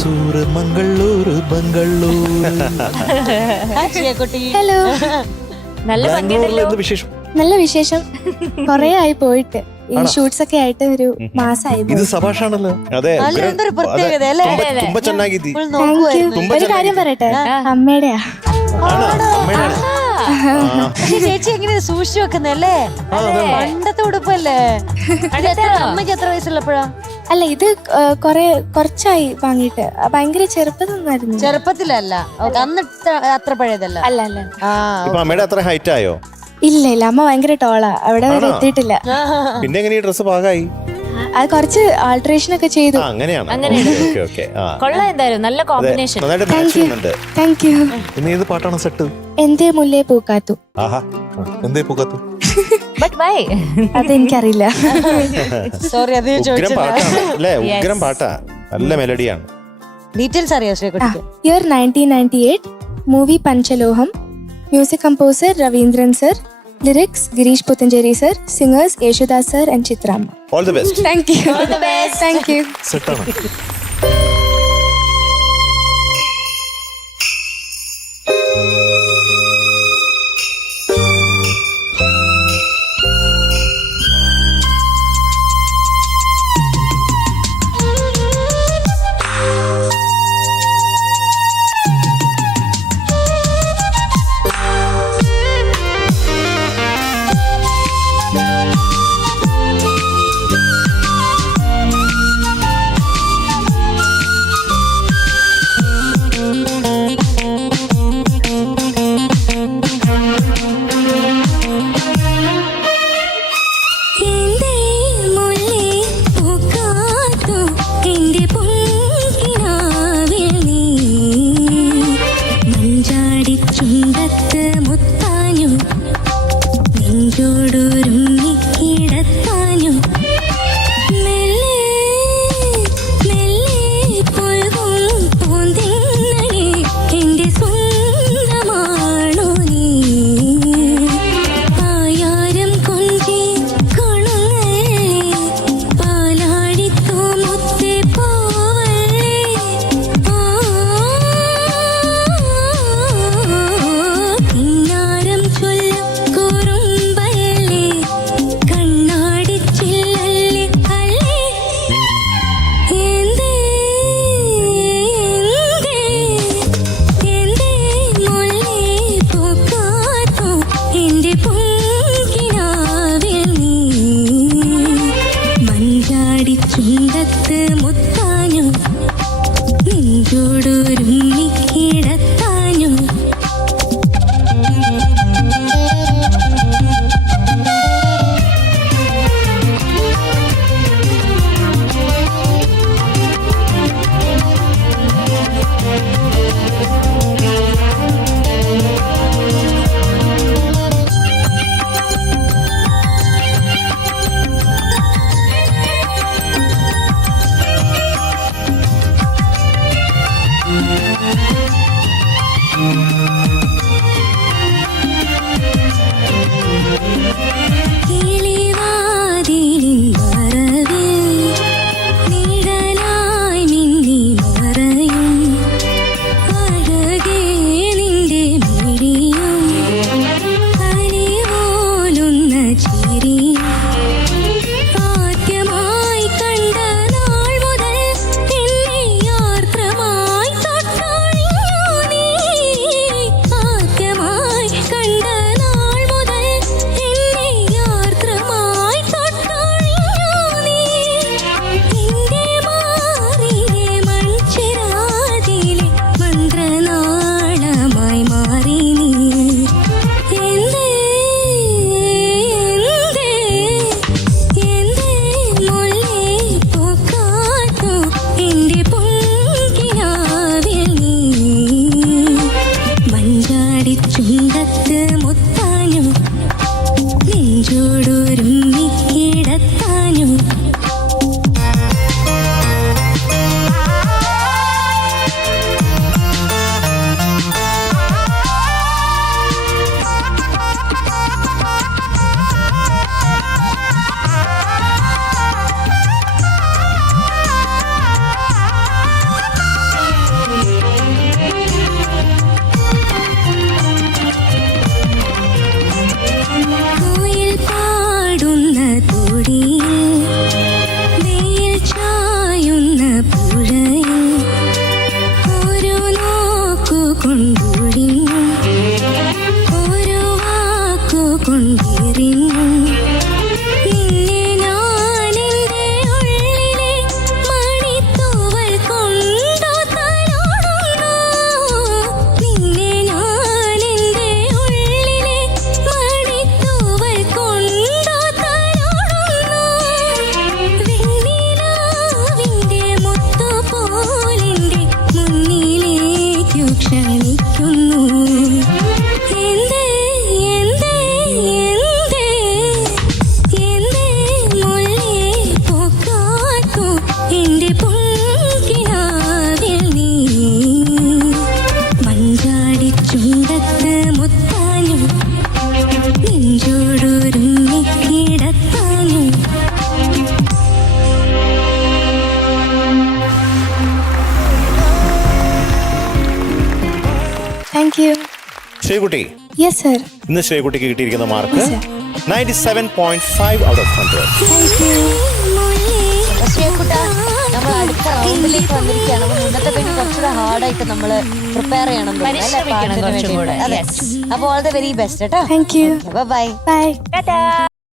Mysore മംഗളൂര് ബംഗളൂര്. Hello. നല്ല ബാംഗ്ലൂരിൽ എന്ത് വിശേഷം? നല്ല വിശേഷം. കൊറേ ആയി പോയിട്ട്. ഈ ഷൂട്ട്സ് ഒക്കെ ആയിട്ട് ഒരു മാസമായി. ഇത് സഭാഷാണല്ലോ. അതെ തുമ്പ ചെന്നാഗിതി. ഒരു കാര്യം പറയട്ടെ, അമ്മയുടെയാ. ചേച്ചി എങ്ങനെ സൂക്ഷിച്ചു വെക്കുന്നല്ലേ? പണ്ടത്തെ ഉടുപ്പല്ലേ? അമ്മയ്ക്ക് എത്ര വയസ്സുള്ളപ്പോഴാ? അല്ല, ഇത് കുറച്ചായി വാങ്ങിയിട്ട്. ഭയങ്കര ചെറുപ്പത്തിലായിരുന്നു. ചെറുപ്പത്തിലല്ല, അന്ന് അത്ര പഴയതല്ല. അല്ല അല്ല. ഇപ്പൊ അമ്മയുടെ അത്ര ഹൈറ്റ് ആയോ? ഇല്ല ഇല്ല, അമ്മ ഭയങ്കര ടോളാ. അവിടെ വരെ എത്തിയിട്ടില്ല. പിന്നെ എങ്ങനെ ഈ ഡ്രസ് പാകായി? അത് കുറച്ച് ആൾട്രേഷൻ ഒക്കെ ചെയ്തു. അങ്ങനെയാണ്. കൊള്ളാം, എന്തായാലും നല്ല കോമ്പിനേഷൻ. Thank you. പിന്നെ ഏത് പാട്ടാണ് സെറ്റ്? എന്തേ മുല്ലേ പൂക്കാത്തു. ആഹാ, എന്തേ പൂക്കാത്തു? But why? അതെനിക്കറിയില്ല. സോറി, അത് ഉഗ്രം പാട്ടാണ് അല്ലേ? ഉഗ്രം പാട്ടാ, നല്ല മെലഡിയാണ്. ഡീറ്റെയിൽസ് അറിയോ ശ്രീകുട്ടിക്ക്? Year 1998, movie Panchaloham. Music composer Raveendran sir, lyrics Gireesh Puthenchery sir, singers Yesudas sir and ചിത്രാമ്മ. All the best. Thank you. Thank you. സെറ്റാണ്. Thank you. Sreekutty, yes sir. ഇന്ന് ശ്രീകുട്ടിക്ക് കിട്ടിയിരിക്കുന്ന mark Yes, sir. 97.5 out of 100. Thank you. ശ്രീകുട്ടാ, നമ്മൾ അടുത്ത റൗണ്ടിലേക്ക് വന്നിരിക്കുകയാണ്. അപ്പൊ മുന്നത്തെ പേര് കുറച്ചുകൂടെ ഹാർഡായിട്ട് നമ്മൾ പ്രിപ്പയർ ചെയ്യണം എന്ന് തോന്നുന്നു, അല്ലേ? പരിശ്രമിക്കണം പാട്ടിന് കുറച്ചും കൂടെ. വേണ്ടിയിട്ട്. അതെ. Yes. അപ്പൊ ഓൾ ദ വെരി ബെസ്റ്റ് കേട്ടോ. Thank you. Bye. Bye. Tata.